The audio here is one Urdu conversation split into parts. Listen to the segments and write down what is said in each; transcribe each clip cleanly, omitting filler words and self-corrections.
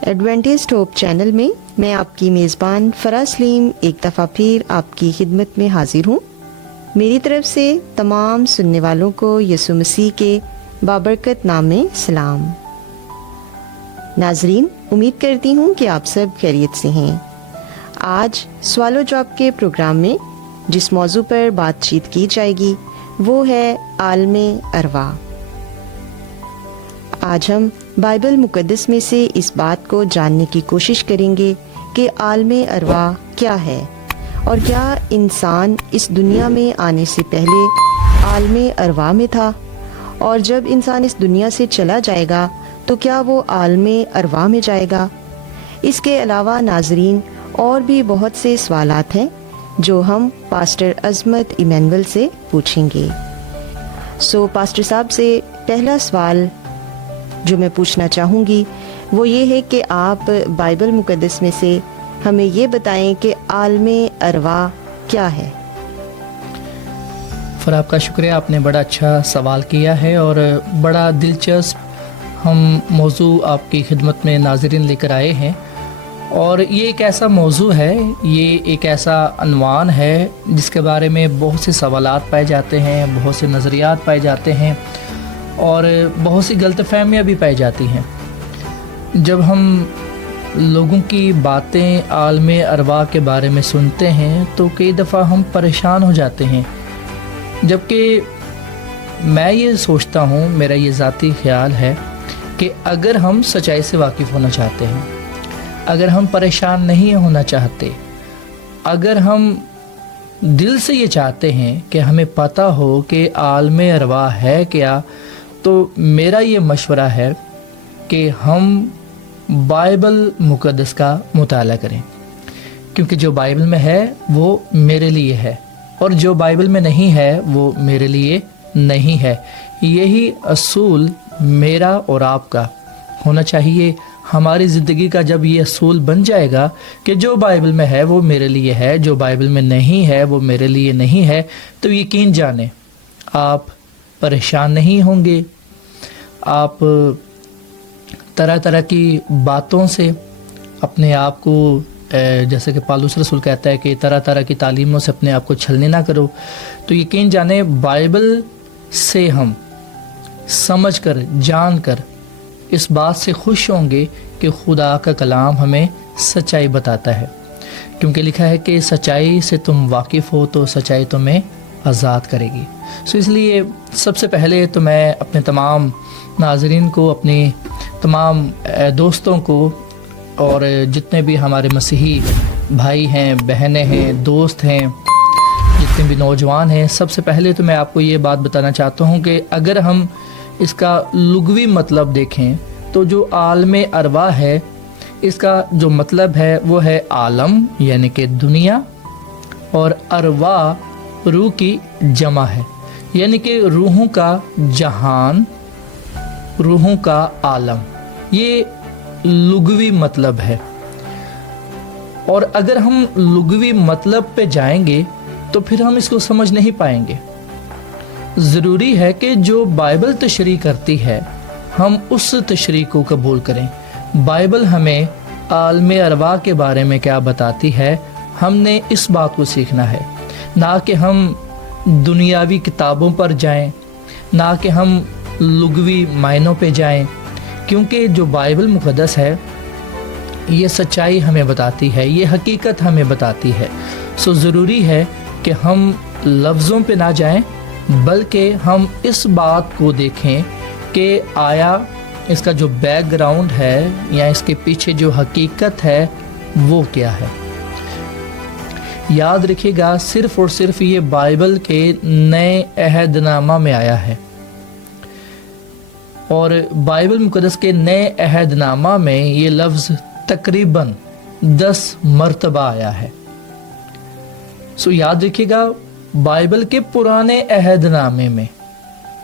ایڈوینٹسٹ ہوپ چینل میں میں آپ کی میزبان فرا سلیم ایک دفعہ پھر آپ کی خدمت میں حاضر ہوں۔ میری طرف سے تمام سننے والوں کو یسوع مسیح کے بابرکت نام میں سلام۔ ناظرین، امید کرتی ہوں کہ آپ سب خیریت سے ہیں۔ آج سوال و جواب کے پروگرام میں جس موضوع پر بات چیت کی جائے گی وہ ہے عالم ارواح۔ آج ہم بائبل مقدس میں سے اس بات کو جاننے کی کوشش کریں گے کہ عالم ارواح کیا ہے، اور کیا انسان اس دنیا میں آنے سے پہلے عالم ارواح میں تھا، اور جب انسان اس دنیا سے چلا جائے گا تو کیا وہ عالم ارواح میں جائے گا۔ اس کے علاوہ ناظرین اور بھی بہت سے سوالات ہیں جو ہم پاسٹر عظمت ایمینول سے پوچھیں گے۔ پاسٹر صاحب سے پہلا سوال جو میں پوچھنا چاہوں گی وہ یہ ہے کہ آپ بائبل مقدس میں سے ہمیں یہ بتائیں کہ عالم ارواح کیا ہے۔ آپ کا شکریہ، آپ نے بڑا اچھا سوال کیا ہے اور بڑا دلچسپ ہم موضوع آپ کی خدمت میں ناظرین لے کر آئے ہیں، اور یہ ایک ایسا موضوع ہے، یہ ایک ایسا عنوان ہے جس کے بارے میں بہت سے سوالات پائے جاتے ہیں، بہت سے نظریات پائے جاتے ہیں اور بہت سی غلط فہمیاں بھی پائی جاتی ہیں۔ جب ہم لوگوں کی باتیں عالم ارواح کے بارے میں سنتے ہیں تو کئی دفعہ ہم پریشان ہو جاتے ہیں، جبکہ میں یہ سوچتا ہوں، میرا یہ ذاتی خیال ہے کہ اگر ہم سچائی سے واقف ہونا چاہتے ہیں، اگر ہم پریشان نہیں ہونا چاہتے، اگر ہم دل سے یہ چاہتے ہیں کہ ہمیں پتہ ہو کہ عالم ارواح ہے کیا، تو میرا یہ مشورہ ہے کہ ہم بائبل مقدس کا مطالعہ کریں، کیونکہ جو بائبل میں ہے وہ میرے لیے ہے، اور جو بائبل میں نہیں ہے وہ میرے لیے نہیں ہے۔ یہی اصول میرا اور آپ کا ہونا چاہیے۔ ہماری زندگی کا جب یہ اصول بن جائے گا کہ جو بائبل میں ہے وہ میرے لیے ہے، جو بائبل میں نہیں ہے وہ میرے لیے نہیں ہے، تو یقین جانیں آپ پریشان نہیں ہوں گے، آپ طرح طرح کی باتوں سے اپنے آپ کو، جیسے کہ پالوس رسول کہتا ہے کہ طرح طرح کی تعلیموں سے اپنے آپ کو چھلنے نہ کرو، تو یقین جانیں بائبل سے ہم سمجھ کر، جان کر اس بات سے خوش ہوں گے کہ خدا کا کلام ہمیں سچائی بتاتا ہے، کیونکہ لکھا ہے کہ سچائی سے تم واقف ہو تو سچائی تمہیں آزاد کرے گی۔ اس لیے سب سے پہلے تو میں اپنے تمام ناظرین کو، اپنے تمام دوستوں کو، اور جتنے بھی ہمارے مسیحی بھائی ہیں، بہنیں ہیں، دوست ہیں، جتنے بھی نوجوان ہیں، سب سے پہلے تو میں آپ کو یہ بات بتانا چاہتا ہوں کہ اگر ہم اس کا لغوی مطلب دیکھیں تو جو عالم ارواح ہے، اس کا جو مطلب ہے وہ ہے عالم یعنی کہ دنیا، اور ارواح روح کی جمع ہے، یعنی کہ روحوں کا جہان، روحوں کا عالم، یہ لغوی مطلب ہے۔ اور اگر ہم لغوی مطلب پہ جائیں گے تو پھر ہم اس کو سمجھ نہیں پائیں گے۔ ضروری ہے کہ جو بائبل تشریح کرتی ہے ہم اس تشریح کو قبول کریں۔ بائبل ہمیں عالم ارواح کے بارے میں کیا بتاتی ہے، ہم نے اس بات کو سیکھنا ہے، نہ کہ ہم دنیاوی کتابوں پر جائیں، نہ کہ ہم لغوی معنوں پہ جائیں، کیونکہ جو بائبل مقدس ہے یہ سچائی ہمیں بتاتی ہے، یہ حقیقت ہمیں بتاتی ہے۔ ضروری ہے کہ ہم لفظوں پہ نہ جائیں، بلکہ ہم اس بات کو دیکھیں کہ آیا اس کا جو بیک گراؤنڈ ہے یا اس کے پیچھے جو حقیقت ہے وہ کیا ہے۔ یاد رکھیے گا، صرف اور صرف یہ بائبل کے نئے عہد نامہ میں آیا ہے، اور بائبل مقدس کے نئے عہد نامہ میں یہ لفظ تقریباً 10 مرتبہ آیا ہے۔ یاد رکھیے گا، بائبل کے پرانے عہد نامے میں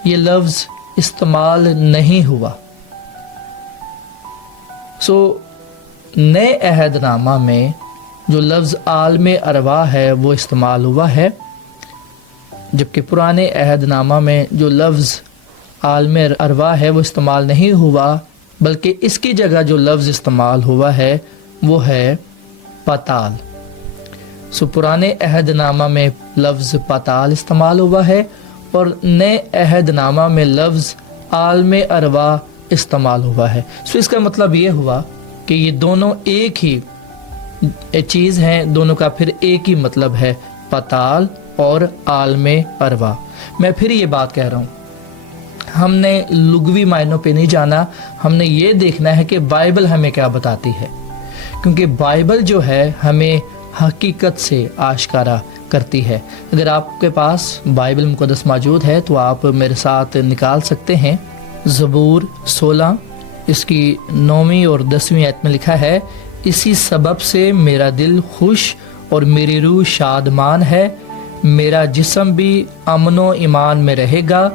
یہ لفظ استعمال نہیں ہوا۔ نئے عہد نامہ میں جو لفظ عالم ارواح ہے وہ استعمال ہوا ہے، جبکہ پرانے عہد نامہ میں جو لفظ عالم ارواح ہے وہ استعمال نہیں ہوا، بلکہ اس کی جگہ جو لفظ استعمال ہوا ہے وہ ہے پتال۔ سو پرانے عہد نامہ میں لفظ پتال استعمال ہوا ہے اور نئے عہد نامہ میں لفظ عالم ارواح استعمال ہوا ہے۔ سو اس کا مطلب یہ ہوا کہ یہ دونوں ایک ہی چیز ہیں، دونوں کا پھر ایک ہی مطلب ہے، پتال اور عالم ارواح۔ میں پھر یہ بات کہہ رہا ہوں، ہم نے لغوی معنوں پہ نہیں جانا، ہم نے یہ دیکھنا ہے کہ بائبل ہمیں کیا بتاتی ہے، کیونکہ بائبل جو ہے ہمیں حقیقت سے آشکارا کرتی ہے۔ اگر آپ کے پاس بائبل مقدس موجود ہے تو آپ میرے ساتھ نکال سکتے ہیں۔ زبور 16 اس کی 9ویں اور 10ویں آیت میں لکھا ہے، اسی سبب سے میرا دل خوش اور میری روح شادمان ہے، میرا جسم بھی امن و ایمان میں رہے گا،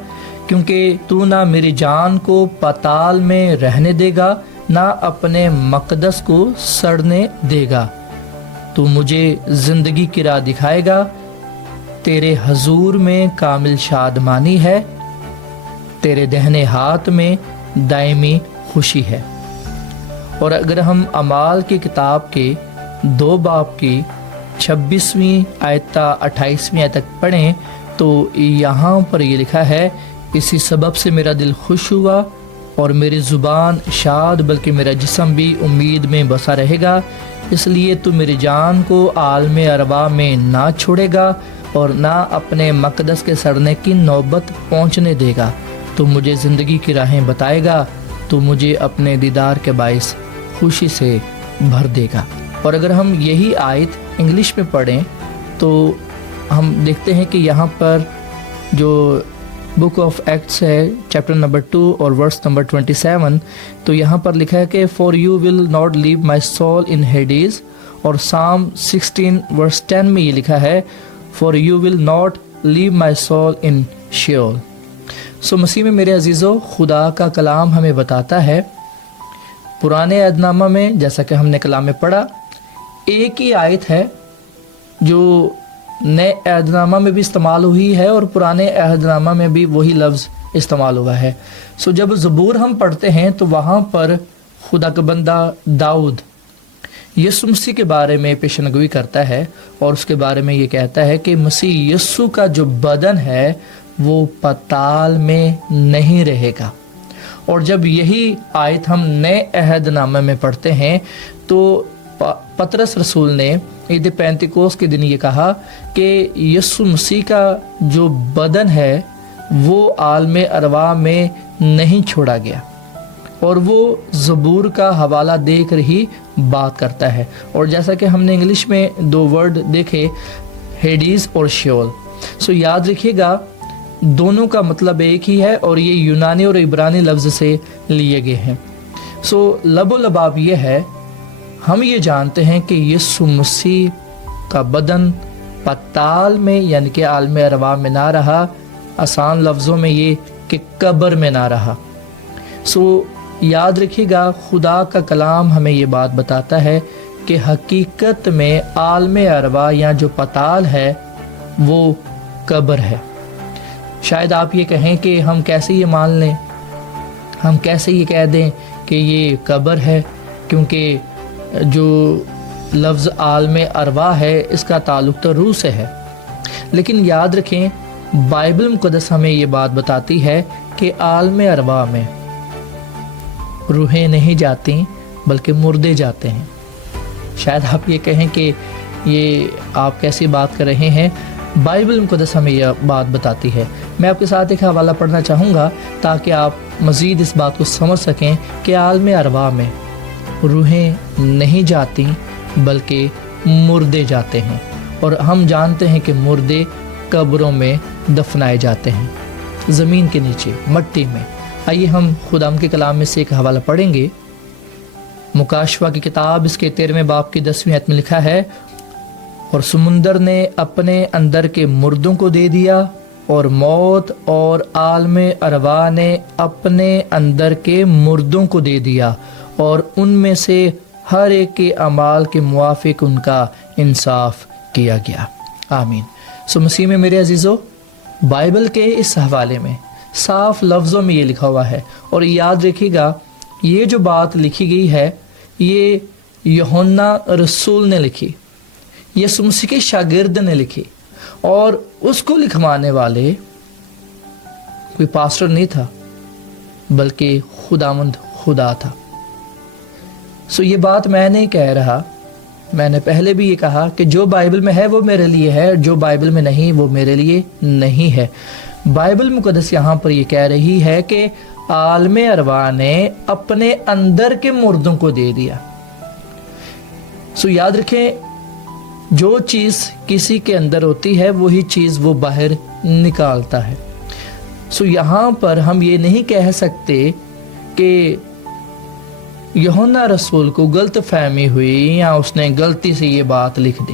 کیونکہ تو نہ میری جان کو پتال میں رہنے دے گا، نہ اپنے مقدس کو سڑنے دے گا۔ تو مجھے زندگی کی راہ دکھائے گا، تیرے حضور میں کامل شادمانی ہے، تیرے دہنے ہاتھ میں دائمی خوشی ہے۔ اور اگر ہم اعمال کی کتاب کے 2 باب کی 26ویں آیت تا 28ویں آیت تک پڑھیں تو یہاں پر یہ لکھا ہے، اسی سبب سے میرا دل خوش ہوا اور میری زبان شاد، بلکہ میرا جسم بھی امید میں بسا رہے گا، اس لیے تو میری جان کو عالم ارواح میں نہ چھوڑے گا اور نہ اپنے مقدس کے سڑنے کی نوبت پہنچنے دے گا، تو مجھے زندگی کی راہیں بتائے گا، تو مجھے اپنے دیدار کے باعث خوشی سے بھر دے گا۔ اور اگر ہم یہی آیت انگلش میں پڑھیں تو ہم دیکھتے ہیں کہ یہاں پر جو بک آف ایکٹس ہے چیپٹر نمبر 2 اور ورس نمبر 27، تو یہاں پر لکھا ہے کہ for you will not leave my soul in Hades, اور سام 16 ورس 10 میں یہ لکھا ہے for you will not leave my soul in Sheol. سو مسیح میں میرے عزیزو، خدا کا کلام ہمیں بتاتا ہے پرانے عہد نامہ میں، جیسا کہ ہم نے کلام میں پڑھا، ایک ہی آیت ہے جو نئے عہد نامہ میں بھی استعمال ہوئی ہے اور پرانے عہد نامہ میں بھی وہی لفظ استعمال ہوا ہے۔ سو جب زبور ہم پڑھتے ہیں تو وہاں پر خدا کا بندہ داؤد یسوع مسیح کے بارے میں پیشنگوئی کرتا ہے اور اس کے بارے میں یہ کہتا ہے کہ مسیح یسوع کا جو بدن ہے وہ پتال میں نہیں رہے گا۔ اور جب یہی آیت ہم نئے عہد نامہ میں پڑھتے ہیں تو پطرس رسول نے عید پینتیکوس کے دن یہ کہا کہ یسوع مسیح کا جو بدن ہے وہ عالم ارواح میں نہیں چھوڑا گیا، اور وہ زبور کا حوالہ دے کر ہی بات کرتا ہے۔ اور جیسا کہ ہم نے انگلش میں 2 ورڈ دیکھے، ہیڈیز اور شیول، سو یاد رکھیے گا دونوں کا مطلب ایک ہی ہے اور یہ یونانی اور عبرانی لفظ سے لیے گئے ہیں۔ سو لب و لباب یہ ہے، ہم یہ جانتے ہیں کہ یسوع مسیح کا بدن پتال میں یعنی کہ عالم ارواح میں نہ رہا، آسان لفظوں میں یہ کہ قبر میں نہ رہا۔ سو یاد رکھیے گا خدا کا کلام ہمیں یہ بات بتاتا ہے کہ حقیقت میں عالم ارواح یا جو پتال ہے وہ قبر ہے۔ شاید آپ یہ کہیں کہ ہم کیسے یہ مان لیں، ہم کیسے یہ کہہ دیں کہ یہ قبر ہے، کیونکہ جو لفظ عالم ارواح ہے اس کا تعلق تو روح سے ہے۔ لیکن یاد رکھیں بائبل مقدس ہمیں یہ بات بتاتی ہے کہ عالم ارواح میں روحیں نہیں جاتی بلکہ مردے جاتے ہیں۔ شاید آپ یہ کہیں کہ یہ آپ کیسی بات کر رہے ہیں، بائبل مقدس ہمیں یہ بات بتاتی ہے۔ میں آپ کے ساتھ ایک حوالہ پڑھنا چاہوں گا تاکہ آپ مزید اس بات کو سمجھ سکیں کہ عالم ارواح میں روحیں نہیں جاتی بلکہ مردے جاتے ہیں، اور ہم جانتے ہیں کہ مردے قبروں میں دفنائے جاتے ہیں، زمین کے نیچے مٹی میں۔ آئیے ہم خدا کے کلام میں سے ایک حوالہ پڑھیں گے۔ مکاشفہ کی کتاب اس کے 13ویں باب کی 10ویں آیت میں لکھا ہے، اور سمندر نے اپنے اندر کے مردوں کو دے دیا، اور موت اور عالم ارواح نے اپنے اندر کے مردوں کو دے دیا، اور ان میں سے ہر ایک کے اعمال کے موافق ان کا انصاف کیا گیا۔ آمین۔ سو مسیح میں میرے عزیزو، بائبل کے اس حوالے میں صاف لفظوں میں یہ لکھا ہوا ہے، اور یاد رکھیے گا یہ جو بات لکھی گئی ہے یہ یوحنا رسول نے لکھی، یسوع مسیح کے شاگرد نے لکھی، اور اس کو لکھوانے والے کوئی پاسٹر نہیں تھا بلکہ خداوند خدا تھا۔ یہ بات میں نہیں کہہ رہا، میں نے پہلے بھی یہ کہا کہ جو بائبل میں ہے وہ میرے لیے ہے، جو بائبل میں نہیں وہ میرے لیے نہیں ہے۔ بائبل مقدس یہاں پر یہ کہہ رہی ہے کہ عالم ارواح نے اپنے اندر کے مردوں کو دے دیا۔ یاد رکھیں جو چیز کسی کے اندر ہوتی ہے وہی چیز وہ باہر نکالتا ہے۔ یہاں پر ہم یہ نہیں کہہ سکتے کہ یوحنا رسول کو غلط فہمی ہوئی یا اس نے غلطی سے یہ بات لکھ دی۔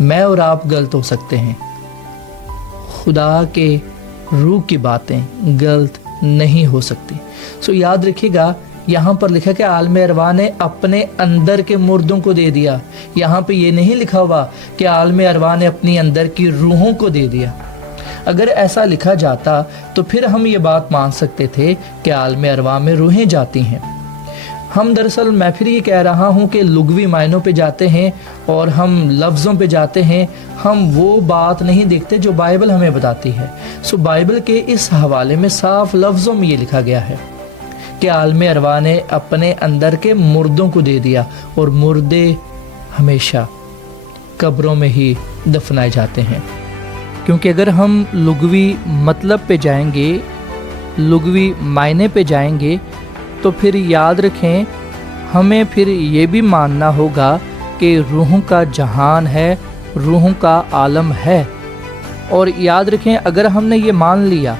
میں اور آپ غلط ہو سکتے ہیں، خدا کے روح کی باتیں غلط نہیں ہو سکتی۔ یاد رکھیے گا یہاں پر لکھا کہ عالم ارواح نے اپنے اندر کے مردوں کو دے دیا، یہاں پہ یہ نہیں لکھا ہوا کہ عالم ارواح نے اپنی اندر کی روحوں کو دے دیا۔ اگر ایسا لکھا جاتا تو پھر ہم یہ بات مان سکتے تھے کہ عالم ارواح میں روحیں جاتی ہیں۔ ہم دراصل میں پھر یہ کہہ رہا ہوں کہ لغوی معنوں پہ جاتے ہیں اور ہم لفظوں پہ جاتے ہیں، ہم وہ بات نہیں دیکھتے جو بائبل ہمیں بتاتی ہے۔ بائبل کے اس حوالے میں صاف لفظوں میں یہ لکھا گیا ہے کہ عالم ارواح نے اپنے اندر کے مردوں کو دے دیا، اور مردے ہمیشہ قبروں میں ہی دفنائے جاتے ہیں۔ کیونکہ اگر ہم لغوی مطلب پہ جائیں گے، لغوی معنی پہ جائیں گے، تو پھر یاد رکھیں ہمیں پھر یہ بھی ماننا ہوگا کہ روحوں کا جہان ہے، روحوں کا عالم ہے۔ اور یاد رکھیں اگر ہم نے یہ مان لیا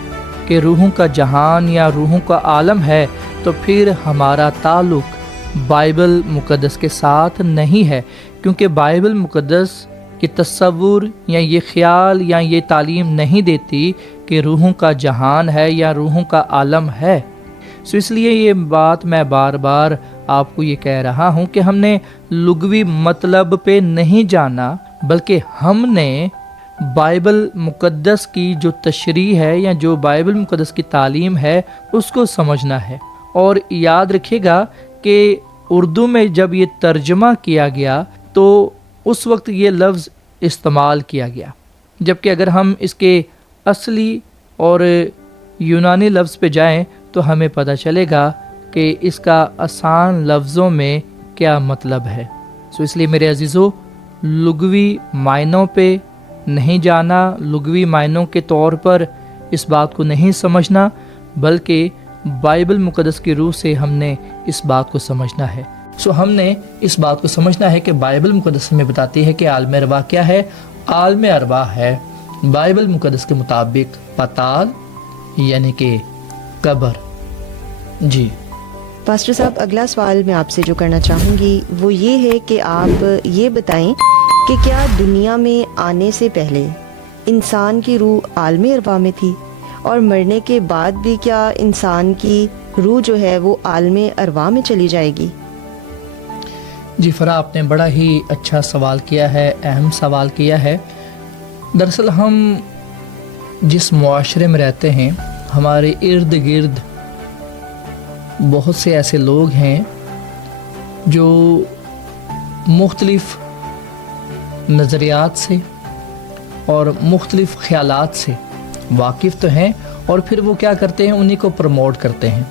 کہ روحوں کا جہان یا روحوں کا عالم ہے تو پھر ہمارا تعلق بائبل مقدس کے ساتھ نہیں ہے، کیونکہ بائبل مقدس یہ تصور یا یہ خیال یا یہ تعلیم نہیں دیتی کہ روحوں کا جہان ہے یا روحوں کا عالم ہے۔ اس لیے یہ بات میں بار بار آپ کو یہ کہہ رہا ہوں کہ ہم نے لغوی مطلب پہ نہیں جانا، بلکہ ہم نے بائبل مقدس کی جو تشریح ہے یا جو بائبل مقدس کی تعلیم ہے اس کو سمجھنا ہے۔ اور یاد رکھیے گا کہ اردو میں جب یہ ترجمہ کیا گیا تو اس وقت یہ لفظ استعمال کیا گیا، جبکہ اگر ہم اس کے اصلی اور یونانی لفظ پہ جائیں تو ہمیں پتہ چلے گا کہ اس کا آسان لفظوں میں کیا مطلب ہے۔ اس لیے میرے عزیزو، لغوی معنوں پہ نہیں جانا، لغوی معنوں کے طور پر اس بات کو نہیں سمجھنا، بلکہ بائبل مقدس کی روح سے ہم نے اس بات کو سمجھنا ہے۔ ہم نے اس بات کو سمجھنا ہے کہ بائبل مقدس ہمیں بتاتی ہے کہ عالم ارواح کیا ہے۔ عالم ارواح ہے بائبل مقدس کے مطابق پتال، یعنی کہ قبر۔ جی پاسٹر صاحب، اگلا سوال میں آپ سے جو کرنا چاہوں گی وہ یہ ہے کہ آپ یہ بتائیں کہ کیا دنیا میں آنے سے پہلے انسان کی روح عالم ارواح میں تھی، اور مرنے کے بعد بھی کیا انسان کی روح جو ہے وہ عالم ارواح میں چلی جائے گی؟ جی فرا، آپ نے بڑا ہی اچھا سوال کیا ہے، اہم سوال کیا ہے۔ دراصل ہم جس معاشرے میں رہتے ہیں، ہمارے ارد گرد بہت سے ایسے لوگ ہیں جو مختلف نظریات سے اور مختلف خیالات سے واقف تو ہیں، اور پھر وہ کیا کرتے ہیں، انہی کو پروموٹ کرتے ہیں۔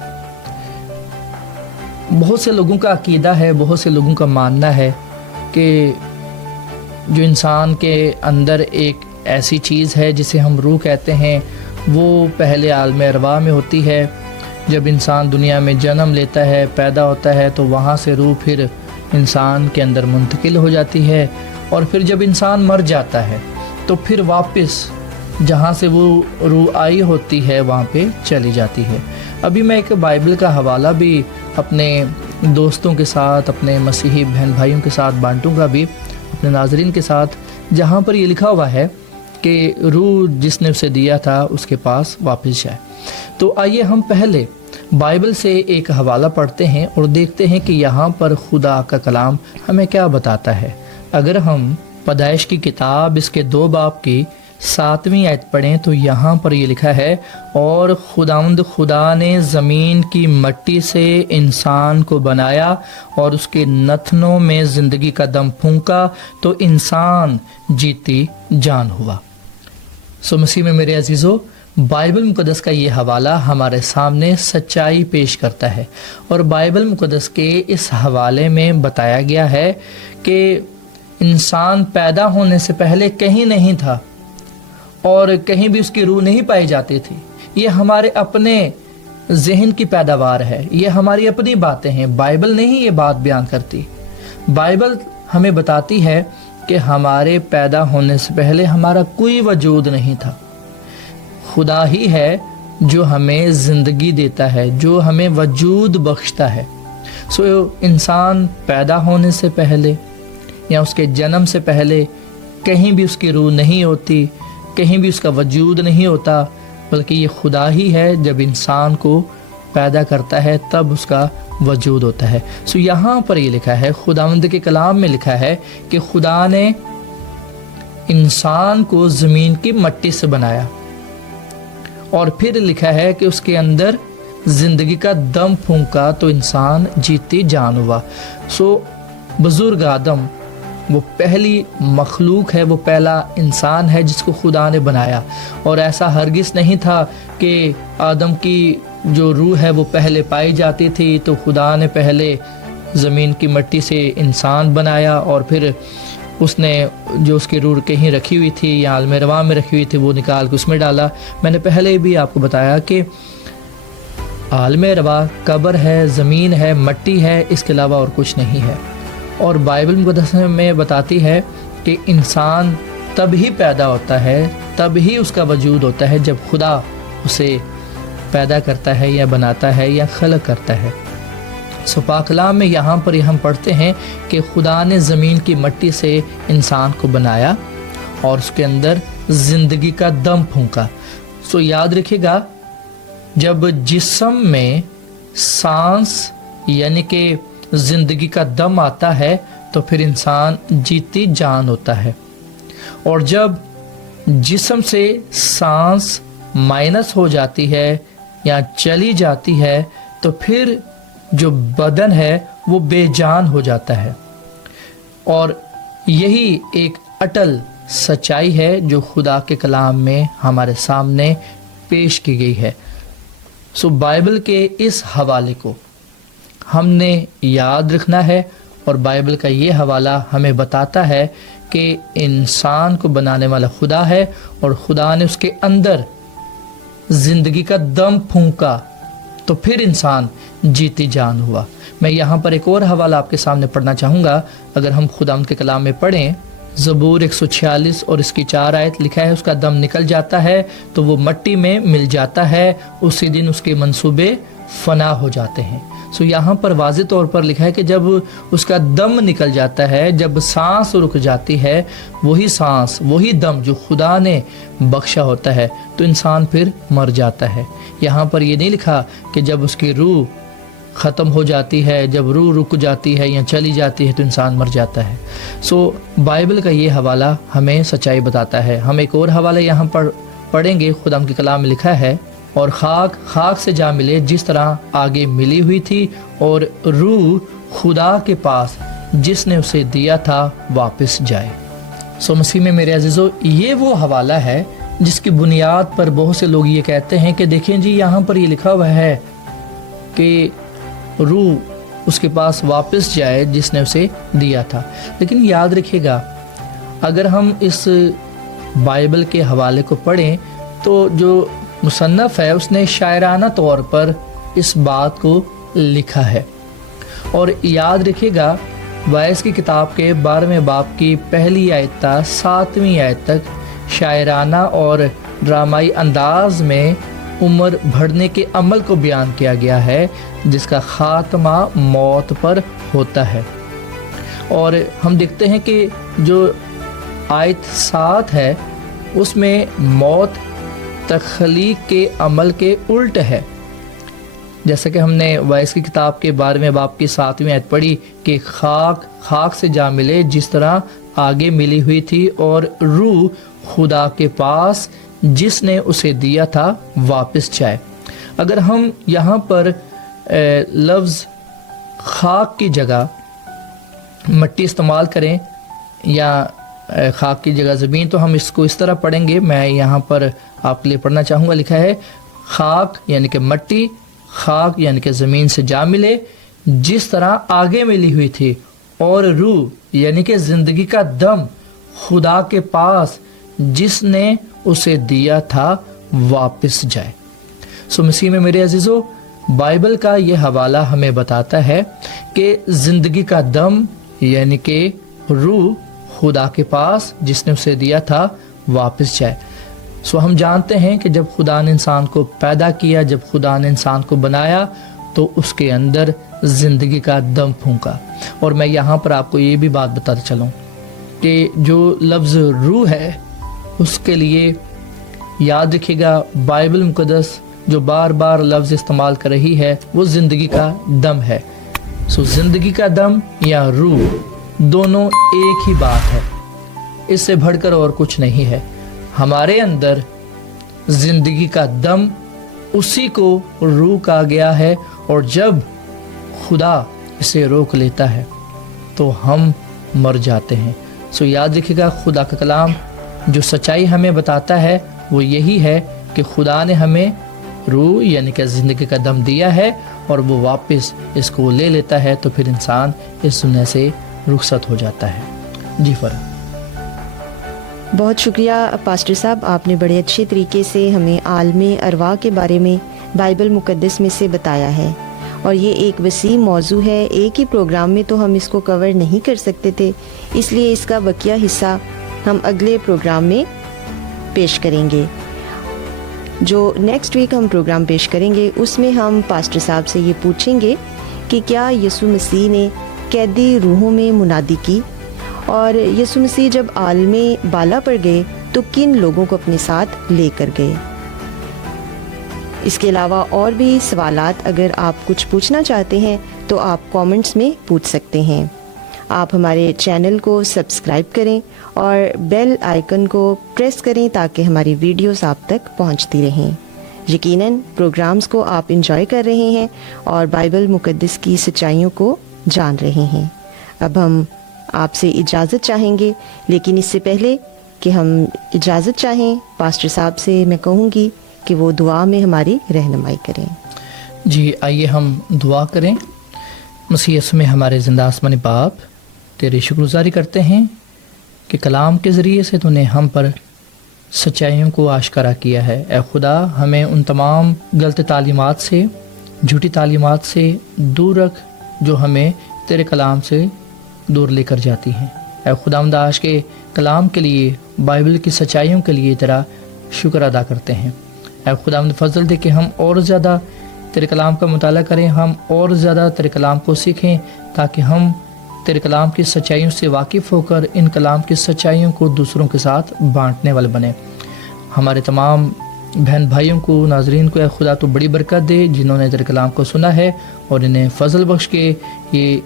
بہت سے لوگوں کا عقیدہ ہے، بہت سے لوگوں کا ماننا ہے کہ جو انسان کے اندر ایک ایسی چیز ہے جسے ہم روح کہتے ہیں، وہ پہلے عالم ارواح میں ہوتی ہے۔ جب انسان دنیا میں جنم لیتا ہے، پیدا ہوتا ہے، تو وہاں سے روح پھر انسان کے اندر منتقل ہو جاتی ہے، اور پھر جب انسان مر جاتا ہے تو پھر واپس جہاں سے وہ روح آئی ہوتی ہے وہاں پہ چلی جاتی ہے۔ ابھی میں ایک بائبل کا حوالہ بھی اپنے دوستوں کے ساتھ، اپنے مسیحی بہن بھائیوں کے ساتھ بانٹوں گا بھی، اپنے ناظرین کے ساتھ، جہاں پر یہ لکھا ہوا ہے کہ روح جس نے اسے دیا تھا اس کے پاس واپس جائے۔ تو آئیے ہم پہلے بائبل سے ایک حوالہ پڑھتے ہیں اور دیکھتے ہیں کہ یہاں پر خدا کا کلام ہمیں کیا بتاتا ہے۔ اگر ہم پیدائش کی کتاب اس کے 2 باب کی 7ویں آیت پڑھیں تو یہاں پر یہ لکھا ہے، اور خداوند خدا نے زمین کی مٹی سے انسان کو بنایا اور اس کے نتنوں میں زندگی کا دم پھونکا تو انسان جیتی جان ہوا۔ مسیح میں میرے عزیزو، بائبل مقدس کا یہ حوالہ ہمارے سامنے سچائی پیش کرتا ہے، اور بائبل مقدس کے اس حوالے میں بتایا گیا ہے کہ انسان پیدا ہونے سے پہلے کہیں نہیں تھا اور کہیں بھی اس کی روح نہیں پائی جاتی تھی۔ یہ ہمارے اپنے ذہن کی پیداوار ہے، یہ ہماری اپنی باتیں ہیں، بائبل نہیں یہ بات بیان کرتی۔ بائبل ہمیں بتاتی ہے کہ ہمارے پیدا ہونے سے پہلے ہمارا کوئی وجود نہیں تھا، خدا ہی ہے جو ہمیں زندگی دیتا ہے، جو ہمیں وجود بخشتا ہے۔ انسان پیدا ہونے سے پہلے یا اس کے جنم سے پہلے کہیں بھی اس کی روح نہیں ہوتی، کہیں بھی اس کا وجود نہیں ہوتا، بلکہ یہ خدا ہی ہے جب انسان کو پیدا کرتا ہے تب اس کا وجود ہوتا ہے۔ یہاں پر یہ لکھا ہے، خداوند کے کلام میں لکھا ہے کہ خدا نے انسان کو زمین کی مٹی سے بنایا، اور پھر لکھا ہے کہ اس کے اندر زندگی کا دم پھونکا تو انسان جیتی جان ہوا۔ بزرگ آدم وہ پہلی مخلوق ہے، وہ پہلا انسان ہے جس کو خدا نے بنایا، اور ایسا ہرگز نہیں تھا کہ آدم کی جو روح ہے وہ پہلے پائی جاتی تھی تو خدا نے پہلے زمین کی مٹی سے انسان بنایا اور پھر اس نے جو اس کی روح کہیں رکھی ہوئی تھی یا عالم رواں میں رکھی ہوئی تھی وہ نکال کے اس میں ڈالا۔ میں نے پہلے بھی آپ کو بتایا کہ عالم رواں قبر ہے، زمین ہے، مٹی ہے، اس کے علاوہ اور کچھ نہیں ہے۔ اور بائبل مقدس میں بتاتی ہے کہ انسان تب ہی پیدا ہوتا ہے، تب ہی اس کا وجود ہوتا ہے جب خدا اسے پیدا کرتا ہے یا بناتا ہے یا خلق کرتا ہے۔ پاک کلام میں یہاں پر ہم پڑھتے ہیں کہ خدا نے زمین کی مٹی سے انسان کو بنایا اور اس کے اندر زندگی کا دم پھونکا۔ یاد رکھیے گا، جب جسم میں سانس یعنی کہ زندگی کا دم آتا ہے تو پھر انسان جیتی جان ہوتا ہے، اور جب جسم سے سانس مائنس ہو جاتی ہے یا چلی جاتی ہے تو پھر جو بدن ہے وہ بے جان ہو جاتا ہے۔ اور یہی ایک اٹل سچائی ہے جو خدا کے کلام میں ہمارے سامنے پیش کی گئی ہے۔ بائبل کے اس حوالے کو ہم نے یاد رکھنا ہے، اور بائبل کا یہ حوالہ ہمیں بتاتا ہے کہ انسان کو بنانے والا خدا ہے، اور خدا نے اس کے اندر زندگی کا دم پھونکا تو پھر انسان جیتی جان ہوا۔ میں یہاں پر ایک اور حوالہ آپ کے سامنے پڑھنا چاہوں گا۔ اگر ہم خداوند کے کلام میں پڑھیں، زبور 146 اور اس کی 4 آیت لکھا ہے، اس کا دم نکل جاتا ہے تو وہ مٹی میں مل جاتا ہے، اسی دن اس کے منصوبے فنا ہو جاتے ہیں۔ یہاں پر واضح طور پر لکھا ہے کہ جب اس کا دم نکل جاتا ہے، جب سانس رک جاتی ہے، وہی سانس وہی دم جو خدا نے بخشا ہوتا ہے تو انسان پھر مر جاتا ہے۔ یہاں پر یہ نہیں لکھا کہ جب اس کی روح ختم ہو جاتی ہے، جب روح رک جاتی ہے یا چلی جاتی ہے تو انسان مر جاتا ہے۔ بائبل کا یہ حوالہ ہمیں سچائی بتاتا ہے۔ ہم ایک اور حوالہ یہاں پر پڑھیں گے، خدا کے کلام میں لکھا ہے، اور خاک سے جا ملے جس طرح آگے ملی ہوئی تھی، اور روح خدا کے پاس جس نے اسے دیا تھا واپس جائے۔ مسیح میں میرے عزیزو، یہ وہ حوالہ ہے جس کی بنیاد پر بہت سے لوگ یہ کہتے ہیں کہ دیکھیں جی یہاں پر یہ لکھا ہوا ہے کہ روح اس کے پاس واپس جائے جس نے اسے دیا تھا۔ لیکن یاد رکھیے گا، اگر ہم اس بائبل کے حوالے کو پڑھیں تو جو مصنف ہے اس نے شاعرانہ طور پر اس بات کو لکھا ہے۔ اور یاد رکھیے گا، وائس کی کتاب کے 12ویں باب کی پہلی آیت تا 7ویں آیت تک شاعرانہ اور ڈرامائی انداز میں عمر بڑھنے کے عمل کو بیان کیا گیا ہے جس کا خاتمہ موت پر ہوتا ہے۔ اور ہم دیکھتے ہیں کہ جو آیت 7 ہے اس میں موت تخلیق کے عمل کے الٹ ہے، جیسا کہ ہم نے وائس کی کتاب کے 12ویں باب کی 7ویں آیت پڑھی کہ خاک سے جا ملے جس طرح آگے ملی ہوئی تھی، اور روح خدا کے پاس جس نے اسے دیا تھا واپس جائے۔ اگر ہم یہاں پر لفظ خاک کی جگہ مٹی استعمال کریں یا خاک کی جگہ زمین، تو ہم اس کو اس طرح پڑھیں گے۔ میں یہاں پر آپ کے لیے پڑھنا چاہوں گا، لکھا ہے خاک یعنی کہ مٹی، خاک یعنی کہ زمین سے جا ملے جس طرح آگے ملی ہوئی تھی، اور روح یعنی کہ زندگی کا دم خدا کے پاس جس نے اسے دیا تھا واپس جائے۔ مسیح میں میرے عزیزو، بائبل کا یہ حوالہ ہمیں بتاتا ہے کہ زندگی کا دم یعنی کہ روح خدا کے پاس جس نے اسے دیا تھا واپس جائے۔ ہم جانتے ہیں کہ جب خدا نے انسان کو پیدا کیا، جب خدا نے انسان کو بنایا، تو اس کے اندر زندگی کا دم پھونکا۔ اور میں یہاں پر آپ کو یہ بھی بات بتاتا چلوں کہ جو لفظ روح ہے اس کے لیے یاد رکھیے گا، بائبل مقدس جو بار بار لفظ استعمال کر رہی ہے وہ زندگی کا دم ہے۔ زندگی کا دم یا روح دونوں ایک ہی بات ہے، اس سے بڑھ کر اور کچھ نہیں ہے۔ ہمارے اندر زندگی کا دم اسی کو روح کہا گیا ہے، اور جب خدا اسے روک لیتا ہے تو ہم مر جاتے ہیں۔ یاد رکھیے گا، خدا کا کلام جو سچائی ہمیں بتاتا ہے وہ یہی ہے کہ خدا نے ہمیں روح یعنی کہ زندگی کا دم دیا ہے، اور وہ واپس اس کو لے لیتا ہے، تو پھر انسان اس دنیا سے رخصت ہو جاتا ہے۔ جی فرمائیں۔ بہت شکریہ پاسٹر صاحب، آپ نے بڑے اچھے طریقے سے ہمیں عالم ارواح کے بارے میں بائبل مقدس میں سے بتایا ہے، اور یہ ایک وسیع موضوع ہے، ایک ہی پروگرام میں تو ہم اس کو کور نہیں کر سکتے تھے، اس لیے اس کا بقیہ حصہ ہم اگلے پروگرام میں پیش کریں گے۔ جو نیکسٹ ویک ہم پروگرام پیش کریں گے اس میں ہم پاسٹر صاحب سے یہ پوچھیں گے کہ کیا یسوع مسیح نے قیدی روحوں میں منادی کی، اور یسوع مسیح جب عالم بالا پر گئے تو کن لوگوں کو اپنے ساتھ لے کر گئے۔ اس کے علاوہ اور بھی سوالات اگر آپ کچھ پوچھنا چاہتے ہیں تو آپ کامنٹس میں پوچھ سکتے ہیں۔ آپ ہمارے چینل کو سبسکرائب کریں اور بیل آئیکن کو پریس کریں تاکہ ہماری ویڈیوز آپ تک پہنچتی رہیں۔ یقیناً پروگرامز کو آپ انجوائے کر رہے ہیں اور بائبل مقدس کی سچائیوں کو جان رہے ہیں۔ اب ہم آپ سے اجازت چاہیں گے، لیکن اس سے پہلے کہ ہم اجازت چاہیں پاسٹر صاحب سے میں کہوں گی کہ وہ دعا میں ہماری رہنمائی کریں۔ جی آئیے ہم دعا کریں۔ مسیح یسوع میں ہمارے زندہ آسمانی باپ، تیری شکر گزاری کرتے ہیں کہ کلام کے ذریعے سے تو نے ہم پر سچائیوں کو آشکارا کیا ہے۔ اے خدا، ہمیں ان تمام غلط تعلیمات سے، جھوٹی تعلیمات سے دور رکھ جو ہمیں تیرے کلام سے دور لے کر جاتی ہیں۔ اے خداوند، آج کے کلام کے لیے، بائبل کی سچائیوں کے لیے تیرا شکر ادا کرتے ہیں۔ اے خداوند، فضل دے کہ ہم اور زیادہ تیرے کلام کا مطالعہ کریں، ہم اور زیادہ تیرے کلام کو سیکھیں، تاکہ ہم تیرے کلام کی سچائیوں سے واقف ہو کر ان کلام کی سچائیوں کو دوسروں کے ساتھ بانٹنے والے بنیں۔ ہمارے تمام بہن بھائیوں کو، ناظرین کو اے خدا تو بڑی برکت دے جنہوں نے تیرے کلام کو سنا ہے، اور انہیں فضل بخش کے یہ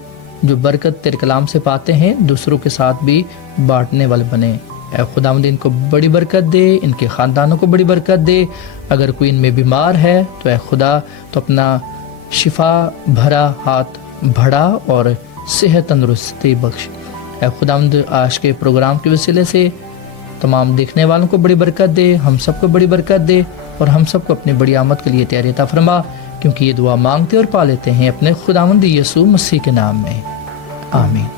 جو برکت تیرے کلام سے پاتے ہیں دوسروں کے ساتھ بھی بانٹنے والے بنے۔ اے خداوند، ان کو بڑی برکت دے، ان کے خاندانوں کو بڑی برکت دے۔ اگر کوئی ان میں بیمار ہے تو اے خدا تو اپنا شفا بھرا ہاتھ بڑھا اور صحت تندرستی بخش۔ اے خداوند، آج کے پروگرام کے وسیلے سے تمام دیکھنے والوں کو بڑی برکت دے، ہم سب کو بڑی برکت دے، اور ہم سب کو اپنی بڑی آمد کے لیے تیاری عطا فرما، کیونکہ یہ دعا مانگتے اور پا لیتے ہیں اپنے خداوند یسوع مسیح کے نام میں، آمین۔